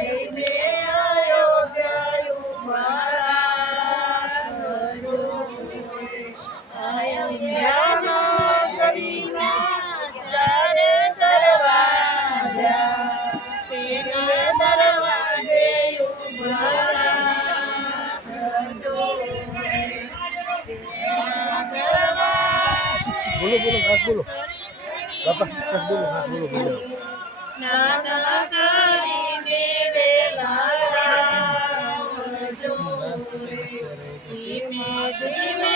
જઈને અયોધ્યા મારા જો અયોધ્યા નગરીના ચારે દરવાજા પેલા દરવાજે બોલો બોલો ખાસ બોલો બાપા ખાસ બોલો બોલો સ્નાન કરીને વેલા જો ધીમે ધીમે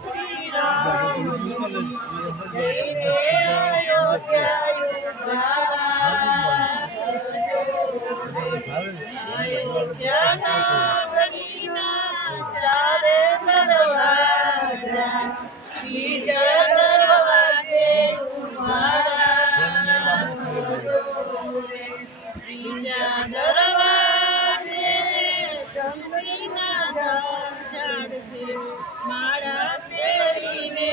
શ્રી રામ જઈને અયોધ્યા નગરીના ચારે દરવાજા બીજા દરવાજે બીજા દરવાજે ચમસીના ઝાડ છે માળા ફેરીને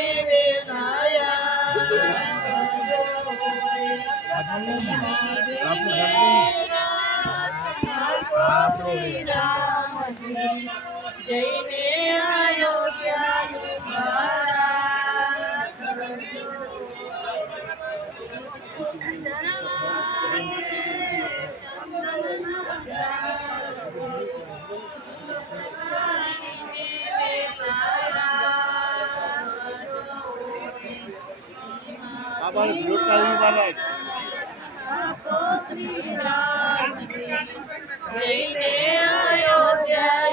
જઈને અયોધ્યા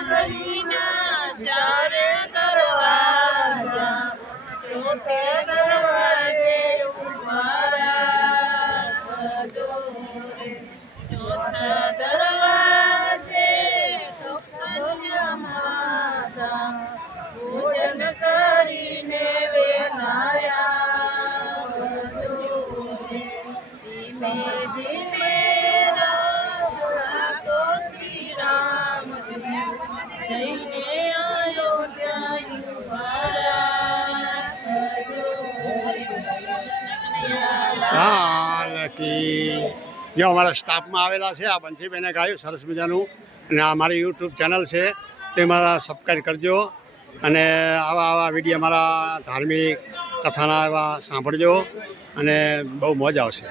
નગરીના ચારે દરવાજા ચોથે દરવાજે ચોથા દરવાજે માતા પૂજન કરીને વેલાયા ધીમે ધીમે શ્રી રામ જઈને જે અમારા સ્ટાફમાં આવેલા છે આ બંસીબેને ગાયું સરસ મજાનું અને આ મારી યુટ્યુબ ચેનલ છે તેમાં સબસ્ક્રાઈબ કરજો અને આવા વિડીયો મારા ધાર્મિક કથાના એવા સાંભળજો અને બહુ મોજ આવશે.